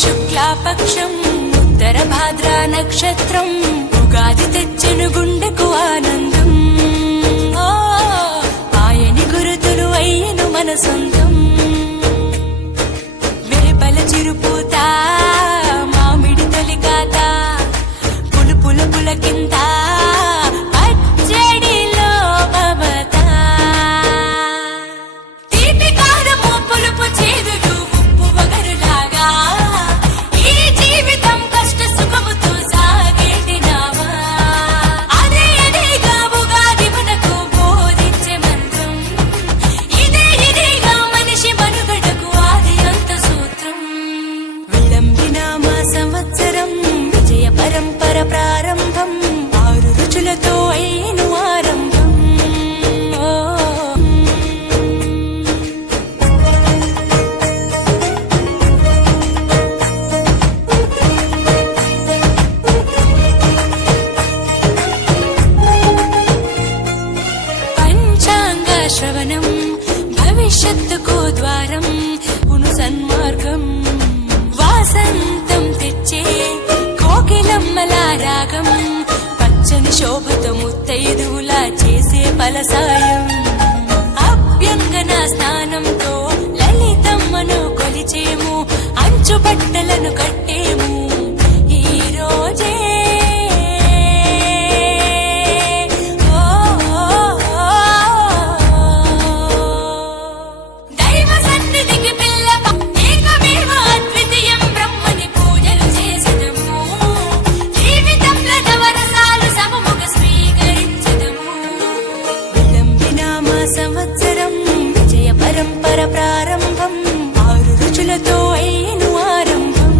శుక్లాపక్షం ఉత్తర భాద్ర నక్షత్రం ఉగాది తెచ్చెను గుండెకు ఆనందం. ఆయని గురుతులు అయ్యను మన సొంతం. వేపల చిరుపూత మామిడి తొలికాత పులుపుల పులకింత పచ్చడిలో బబత తీపి కారము పులుపు చేదులు ఉప్పు వగరులాగా ఈ జీవితం కష్ట సుఖముతో సాగేటి నావా. అదే అదేగా ఉగాది మనకు బోధించే మంత్రం. ఇదేగా మనిషి మనుగడకు ఆది అంత సూత్రం. విళంబినామ సంవత్సరం విజయ పరంపర ప్రారంభం. 6 రుచులతో అయ్యను ఆరంభం. పంచాంగ శ్రవణం భవిష్యత్తుకు ద్వారం. పును సన్మార్గం వాసంతం తెచ్చే కోకిలమ్మల రాగం. పచ్చని శోభతో ముత్తైదువులా చేసే ఫలసాయం. అభ్యంగన స్నానంతో లలితమ్మను కొలిచేము. అంచు బట్టలను కట్టేము ఈ రోజే. దైవ సన్నిధికి పిల్ల ఏకమేవ అద్వితీయం బ్రహ్మని పూజలు చేసెదము. జీవితంలో నవరసాలు సమముగ స్వీకరించెదము. విళంబినామ సంవత్సరం విజయ పరంపర ప్రారంభం. 6 రుచులతో అయ్యను ఆరంభం.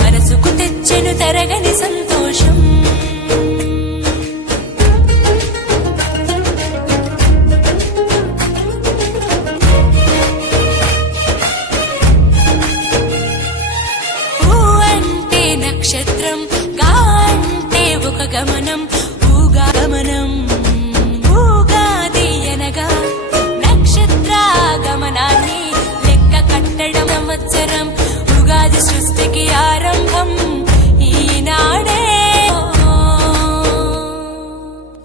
మనసుకు తెచ్చెను తరగని సంతోషం. ఊ అంటే నక్షత్రం, గా అంటే ఒక గమనం. ఊగా గమనం ఊగాది అనగా నక్షత్ర గమనాన్ని లెక్క కట్టడం. సంవత్సరం ఉగాది సృష్టికి ఆరంభం ఈనాడే.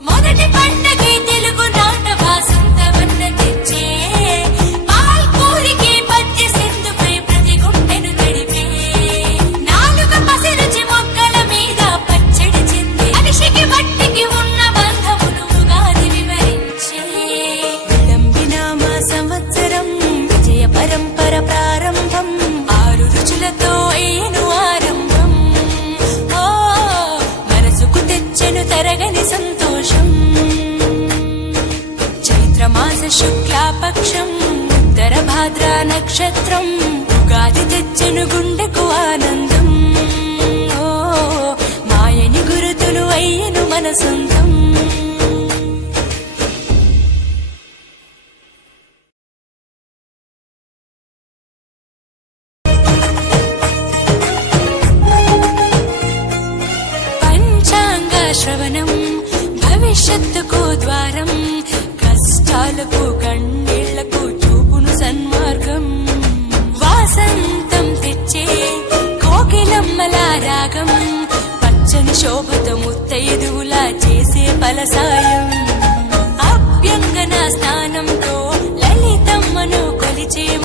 మొదటి పండగ తెలుగు నాట వాసంతవన్న తెచ్చే. పాల్కూరికి పద్య సింధుపై ప్రతి గుండెను తడిపే. 4 పసిరుచి మొక్కల మీద పచ్చడి చెంది మనిషికి మట్టికి ఉన్న బంధమును ఉగాది వివరించే. విళంబినామ సంవత్సరం విజయ పరంపర ప్రారంభం. 6 రుచులతో అయ్యను ఆరంభం. మనసుకు తెచ్చెను తరగని సంతోషం. చైత్రమాస శుక్లాపక్షం ఉత్తర భాద్ర నక్షత్రం ఉగాది తెచ్చెను గుండెకు ఆనందం. మాయని గురుతులు అయ్యను మన సొంతం. పంచాంగ శ్రవణం భవిష్యత్తుకు ద్వారం. కష్టాలకు కన్నీళ్లకు చూపును సన్మార్గం. వాసంతం తెచ్చే కోకిలమ్మల రాగం. పచ్చని శోభతో ముత్తైదువులా చేసే ఫలసాయం.